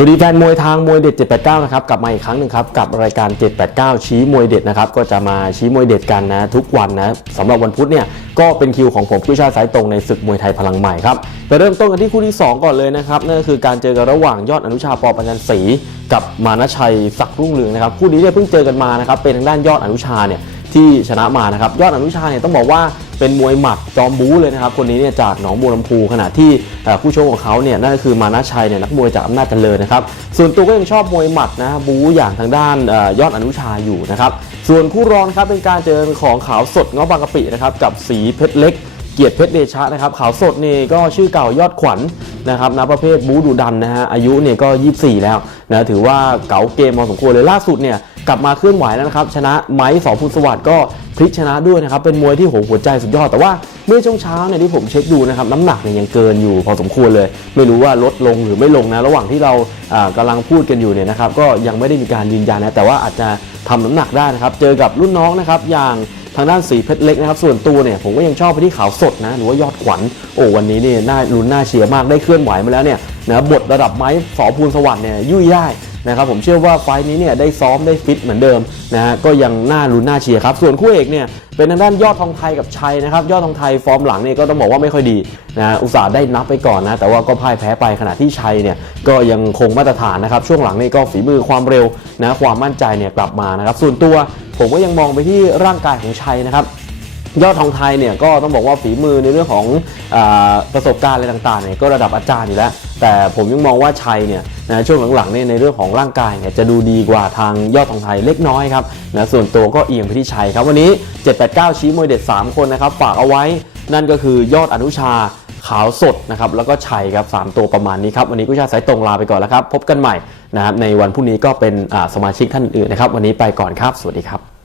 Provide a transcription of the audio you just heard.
สวัสดีแฟนมวยทางมวยเด็ด 789 นะครับกลับมาอีกครั้งหนึ่งครับกับรายการ 789 ชี้มวยเด็ดนะครับก็จะมาชี้มวยเด็ดกันนะทุกวันนะสำหรับวันพุธเนี่ยก็เป็นคิวของผมผู้ชายสายตรงในศึกมวยไทยพลังใหม่ครับไปเริ่มต้นกันที่คู่ที่ 2 ก่อนเลยนะครับนั่นก็คือการเจอกันระหว่างยอดอนุชาปอปัญญศรีกับมานะชัยศักดิ์รุ่งเรืองนะครับคู่นี้เนี่ยเพิ่งเจอกันมานะครับเป็นทางด้านยอดอนุชาเนี่ยที่ชนะมานะครับยอดอนุชาเนี่ยต้องบอกว่า เป็นมวยหมัดจอมบู๊เลยนะครับคนนี้เนี่ยจากหนองบัวลำพูขณะที่เอ่อผู้ชกของเขาเนี่ยนั่นก็คือมานะชัยเนี่ยนักมวยจากอำนาจเจริญนะครับส่วนตัวก็ยังชอบมวยหมัดนะบู๊อย่างทางด้านอยอดอนุชาอยู่นะครับส่วนคู่รองนครับเป็นการเจอของขาวสดเงาะบางกะปินะครับกับสีเพชรเล็กเกียรติเพชรเดชะนะครับขาวสดนี่ก็ชื่อเก่ายอดขวัญนะครับนักประเภทบูดูดันนะฮะอายุเนี่ยก็ 24 แล้วนะถือว่าเก๋าเกมพอสมควรเลยล่าสุดเนี่ยกลับมาเคลื่อนไหวแล้วนะครับชนะไม้สอพุนสวัสดิ์ก็ พลิกชนะด้วยนะครับเป็นมวยที่โหหัวใจสุดยอดแต่ว่าเมื่อช่วงเช้าเนี่ยที่ผมเช็คดูนะครับน้ำหนักเนี่ยยังเกินอยู่พอสมควรเลย ไม่รู้ว่าลดลงหรือไม่ลงนะ ระหว่างที่เราอ่ากำลังพูดกันอยู่เนี่ยนะครับก็ยังไม่ได้มีการยืนยันนะแต่ว่าอาจจะทำน้ำหนักได้นะครับเจอกับรุ่นน้องนะครับอย่างทางด้านสีเพชรเล็กนะครับส่วนตัวเนี่ยผมก็ยังชอบไปที่ขาวสดนะหรือว่ายอดขวัญโอ้วันนี้เนี่ยน่าลุ้นน่าเชียร์มากได้เคลื่อนไหวมาแล้วเนี่ยนะบทระดับไม้สอภูลสวัสดิ์เนี่ยยุ่ยได้ นะครับผมเชื่อว่าไฟนี้เนี่ยได้ซ้อมได้ฟิตเหมือนเดิมนะฮะก็ยังน่าลุ้นน่าเชียร์ครับ ส่วนคู่เอกเนี่ยเป็นทางด้านยอดทองไทยกับชัยนะครับยอดทองไทยฟอร์มหลังเนี่ยก็ต้องบอกว่าไม่ค่อยดีนะอุตส่าห์ได้นับไปก่อนนะแต่ว่าก็พ่ายแพ้ไปขณะที่ชัยเนี่ยก็ยังคงมาตรฐานนะครับช่วงหลังนี่ก็ฝีมือความเร็วนะความมั่นใจเนี่ยกลับมานะครับส่วนตัวผมก็ยังมองไปที่ร่างกายของชัยนะครับยอดทองไทยเนี่ยก็ต้องบอกว่าฝีมือในเรื่องของอประสบการณ์อะไรต่างๆเนี่ยก็ระดับอาจารย์อยู่แล้ว แต่ผมยังมองว่าชัยเนี่ยนะช่วงหลังๆเนี่ยในเรื่องของร่างกายเนี่ยจะดูดีกว่าทางยอดทองไทยเล็กน้อยครับนะส่วนตัวก็เอียงไปที่ชัยครับวันนี้ 789 ชี้มวยเด็ด 3 คนนะครับฝากเอาไว้นั่นก็คือยอดอนุชาขาวสดนะครับแล้วก็ชัยครับสามตัวประมาณนี้ครับ วันนี้กุชาสายตรงลาไปก่อนแล้วครับ พบกันใหม่นะครับในวันพรุ่งนี้ก็เป็นสมาชิกท่านอื่นนะครับ วันนี้ไปก่อนครับ สวัสดีครับ